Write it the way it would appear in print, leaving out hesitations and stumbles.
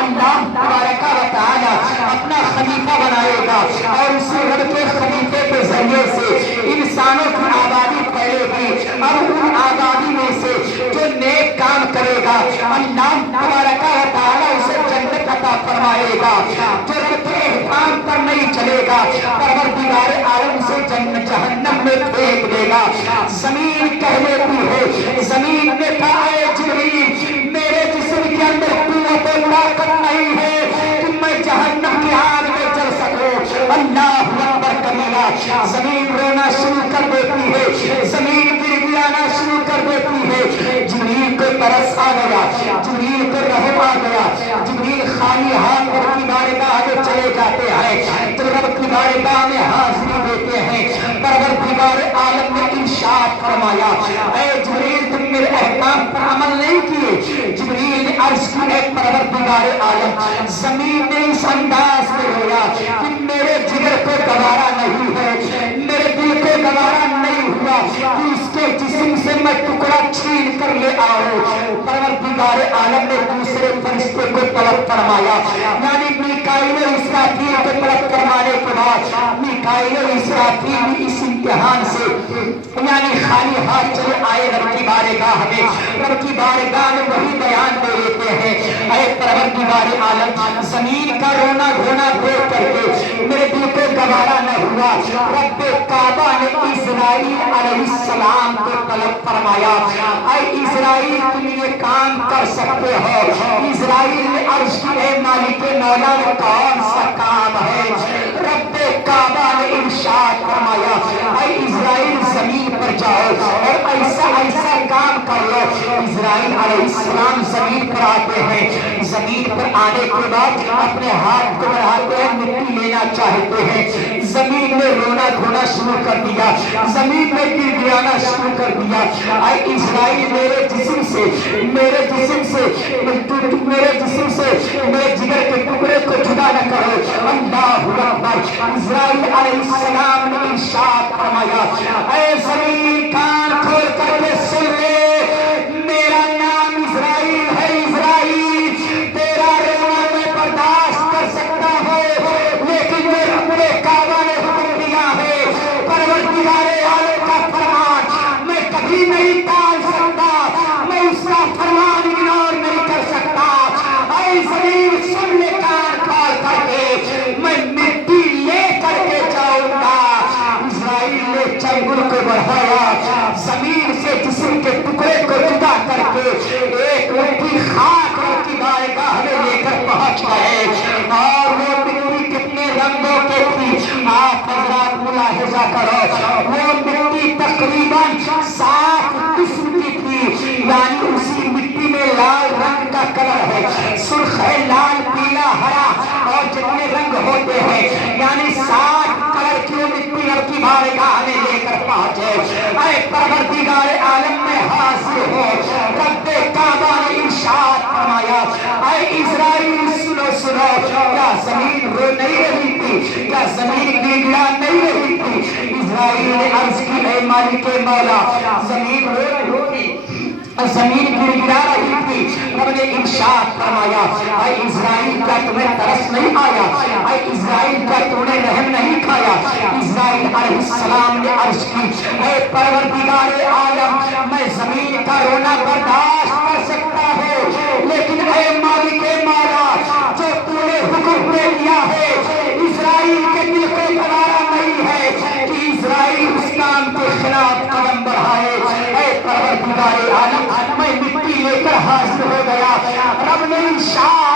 اللہ تبارک و تعالی اپنا خلیفہ بنائے گا اور اسی رب کے خلیفے کے ذریعے سے انسانوں کی آبادی پھیلے گی اور ان آبادی میں سے جو نیک کام کرے گا اللہ تبارک و تعالی اسے جنت عطا فرمائے گا، جو رب کے احکام پر نہیں چلے گا پروردگار عالم سے جہنم میں پھینک دے گا۔ زمین کہہ لیتی ہے، زمین نے کہا اے جبریل میرے جسم کے اندر قوت و طاقت نہیں ہے کہ میں جہنم کی آگ میں جل سکوں۔ اللہ اکبر کبیرہ، زمین رونا شروع کر دیتی ہے، زمین گڑگڑانا شروع کر دیتی ہے۔ جبریل کو ترس آ گیا، جبریل کو رحم آ گیا، جبریل خالی ہاتھ رب کی بارگاہ میں چلے جاتے ہیں تو رب کی بارگاہ میں حاضری دیتے ہیں۔ پروردگار عالم نے ارشاد فرمایا اے جبریل تم میرے احکام پر عمل نہیں کیے۔ جبریل نے عرض کی اے پروردگار عالم، زمین نے اس انداز میں رویا کہ میرے جگر کو گوارا نہیں ہے، میرے دل کو گوارا نہیں ہوا کہ اس کے جسم سے میں ٹکڑا چھین کر لے آؤں۔ پروردگار عالم نے دوسرے فرشتے کو طلب فرمایا، یعنی میکائیل و اسرافیل کو طلب فرمانے کے بعد میکائیل و اسرافیل بھی اس امتحان سے یعنی خالی ہاتھ چلے آئے رب کی بارگاہ میں۔ رب کی بارگاہ میں وہی بیان دے دیتے ہیں اے پروردگار عالم، زمین کا رونا دھونا دیکھ کر کے میرے دل کو گوارا نہ ہوا۔ رب کعبہ نے اسرائیل علیہ السلام کو طلب فرمایا اے اسرائیل تم یہ کام کر سکتے ہو۔ اسرائیل نے عرض کی اے مالک مولا وہ کون سا کام ہے؟ رب کعبہ نے ارشاد فرمایا اے اسرائیل زمین پر جاؤ اور ایسا ایسا کام کر لو۔ اسرائیل علیہ السلام زمین پر آتے ہیں، زمین پر آنے کے بعد اپنے ہاتھ کو بڑھاتے ہیں، مٹی لینا چاہتے ہیں۔ زمین نے رونا دھونا شروع کر دیا، زمین نے گڑگڑانا شروع کر دیا اے اسرائیل میرے جسم سے میرے جسم سے میرے جگر کے ٹکڑے کو جدا نہ کرو۔ اللہ اکبر۔ اسرائیل علیہ السلام نے ارشاد فرمایا اے زمین کان کھول کر کے سن لے، میرا نام اسرائیل ہے۔ اسرائیل تیرا رونا میں برداشت کر سکتا ہوں، لیکن میرے رب کعبہ نے حکم دیا ہے، پروردگار عالم کا فرمان میں کبھی نہیں ٹال سکتا، میں اس کا فرمان اگنور نہیں کر سکتا۔ اے زمین سن لے کان کھول کر کے، میں مٹی لے کر کے جاؤں گا۔ اسرائیل نے چنگل کو بڑھایا، زمین سے جسم کے ٹکڑے کو جدا کر کے ایک مٹھی خاک رب کی بارگاہ میں لے کر پہنچ گئے، اور وہ مٹی کتنے رنگوں کے تھی آپ حضرات ملاحظہ کرو۔ وہ مٹی تقریباً 7 قسم کی تھی، یعنی اسی مٹی میں لال رنگ کا کلر ہے، سرخ ہے، لال پیلا ہرا اور جتنے رنگ ہوتے ہیں، یعنی 7 کلر کی مٹی رب کی بارگاہ میں لے کر پہنچے۔ اے پروردگار عالم میں حاضر ہو، رب کعبہ نے ارشاد فرمایا اے اسرائیل سنو، کیا زمین رو نہیں رہی تھی؟ کیا زمین گڑگڑا نہیں رہی تھی؟ اسرائیل نے عرض کی اے مالک مولا زمین رو رہی تھی، زمین گڑگڑا رہی تھی۔ رب نے ارشاد فرمایا اے اسرائیل کیا تمہیں ترس نہیں آیا؟ اے اسرائیل کیا تم نے رحم نہیں کھایا؟ اسرائیل علیہ السلام نے عرض کی اے پروردگار عالم میں زمین کا رونا برداشت کر سکتا ہوں، لیکن اے مالک مولا جو تو نے حکم دے دیا ہے اسرائیل کے دل کو گوارا نہیں ہے کہ اسرائیل اس کام کے خلاف قدم بڑھائے۔ اے پروردگار عالم میں مٹی لے کر حاضر ہو گیا، رب نے ارشاد